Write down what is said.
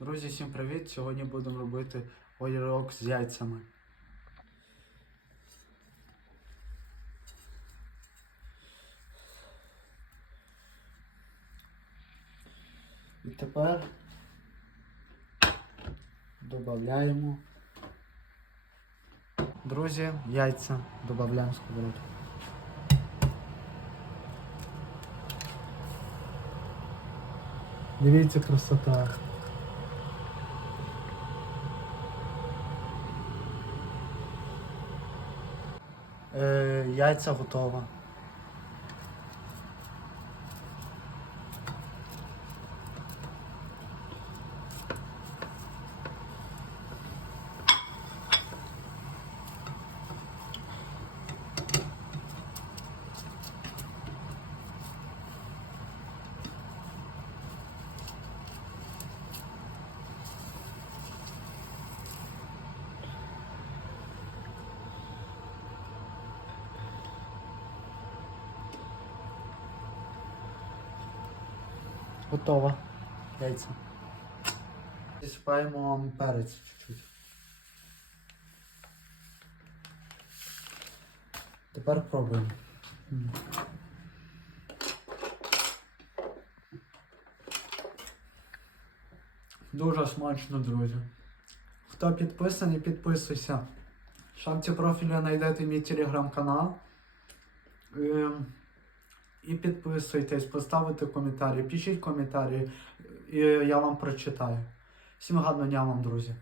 Друзі, всім привіт! Сьогодні будемо робити огірок з яйцями. І тепер додаємо. Друзі, яйця додаємо сковородку. Дивіться красота. Яйця готова. Готова. Яйця. Засипаємо перець чуть-чуть. Тепер пробуємо. Дуже смачно, друзі. Хто підписаний, підписуйся. В шапці знайдете мій телеграм-канал. І підписуйтесь, поставите коментарі, пишіть коментарі, і я вам прочитаю. Всім гарного дня вам, друзі!